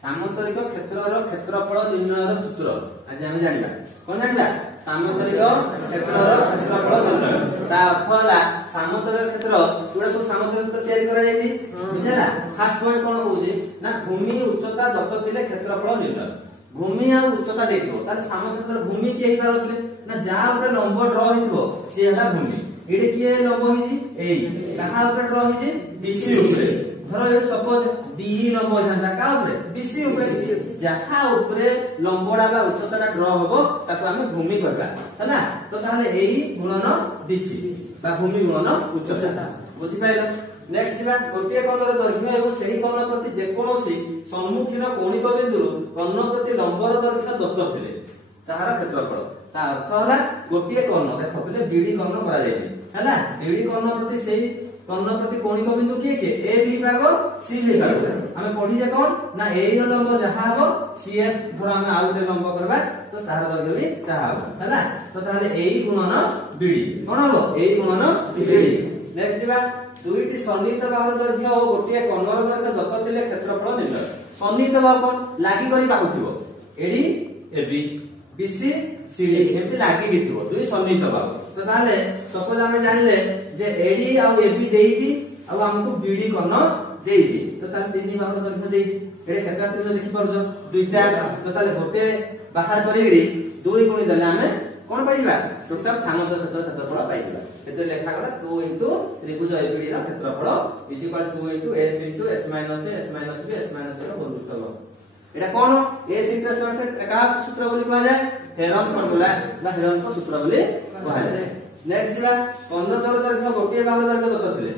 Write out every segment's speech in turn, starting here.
सामंतरिक क्षेत्रर क्षेत्रफल निर्णयर सूत्र आज आम जाना कौन जाना सामंतरिक क्षेत्रर क्षेत्रफल निर्णय ता अर्थ होला सामंतरिक क्षेत्र गुडा सब सामंतरिक क्षेत्र तैयारी करा जायछि बुझला फास्ट पॉइंट कोन कहूछि ना भूमि उच्चता दत्त थिले क्षेत्रफल निर्णय भूमि आ उच्चता देखिबो तार सामंतरिक क्षेत्र भूमि के ही पारथले ना जा ऊपर लंब ड्रॉ हिथिबो से हला भूमि एडे किए लंब हिछि एई कहा ऊपर ड्रॉ हिछि बीसी ऊपर धरो ये सपोज डी लंब जानता का ऊपर बीसी ऊपर जहा ऊपर लंबडा बा उच्चताटा ड्रॉ होबो ताको हम भूमि करबा हैना तो ताले एई गुणन बीसी बा भूमि गुणन उच्चता बुझि पाइला नेक्स्ट दिबा गोटे कोणर दैर्घ्य एवं सेही कोण प्रति जे कोनोसी सम्मुखीन कोणिक बिंदु कोण प्रति लंबर दैर्घ्य दत्त थिले ताहार क्षेत्रफल ता अर्थ होला गोटे कोण देखो पहिले बीडी कोण करा जायछि हैना बीडी कोण प्रति सेही कोण प्रति कोणिक बिंदु के ए बी भाग सी बी भाग हमें पढी जे कोन ना ए लंब जहा हबो सी ए धर हम आउटे लंब करबा तो तार दैर्घ्य भी ताहा हबो हैना तो ताले ए गुणन बीडी कोन हबो ए गुणन बीडी नेक्स्ट दिबा दुईटी सन्निहित बाहुर दैर्घ्य और गोटे कोणर दैर्घ्य दत्त थिले क्षेत्रफल निर्णय सन्निहित बाहु कोन लागि करी बाहुथिबो एडी एबी बीसी सीडी एमति लागि गिथिबो दुई सन्निहित बाहु तो ताले सपोज हमें जानले जे एडी और एबी देइछि और हमको बीडी कोन देइछि तो ताले तीन बाहुर दैर्घ्य देइछि एडे क्षेत्र त्रिभुज देखि परजो दुईटा तो ताले गोटे बाहर करिगरी दुई गुणी देले हमें कोन पाइबा टोटल सामंत क्षेत्रफल पाइबा एते लेखा गला 2 इनटू त्रिभुज एबीडी रा क्षेत्रफल is equal 2 into s into s minus a s minus b s minus a रा वर्गमूल एटा कोन s इनटू s माइनस एका सूत्र बोली कहला जाय हेरन फॉर्मूला बा हेरन को सूत्र बोली कहला जाय नेक्स्ट जिला कोन दर दैर्घ्य गोटे बाहु दैर्घ्य दत्त थिले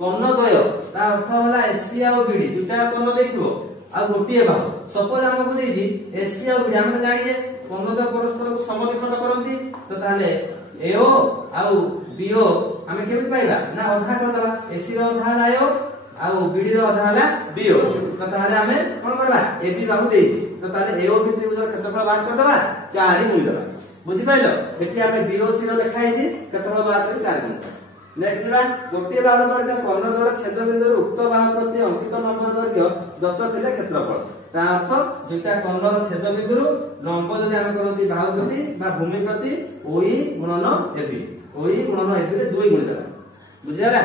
कोन द्वय ता अर्थ होला ac और bd दुटा कोन देखिबो आ गोटे बाहु सपोज हमको देइछि ac और bd हम जानि जे कोन द परस्पर को समविखंड करंती तो ताले AO आउ BO हमें केमि पाइबा ना अधा कर दबा AC रो अधा लायो आउ BD रो अधा ला BO तो ताले हमें कोन करबा AB बाहु देइछि तो ताले AO भी त्रिभुज क्षेत्रफल बात कर दबा 4 गुणी दबा बुझि पाइलो एठी हमें BOC रो लिखा हिछि क्षेत्रफल बात कर 4 गुणी नेक्स्ट जरा गोटे बाहु दैर्घ्य कर्ण द्वारा छेद बिंदु उक्त बाहु प्रति अंकित नंबर दैर्घ्य दत्त थिले क्षेत्रफल ता अर्थ दुटा कर्णर छेद बिंदु लंब जदि हम करथि बाहु प्रति बा भूमि प्रति OE गुणन AB OE गुणन AB रे 2 गुणी देबा बुझियाला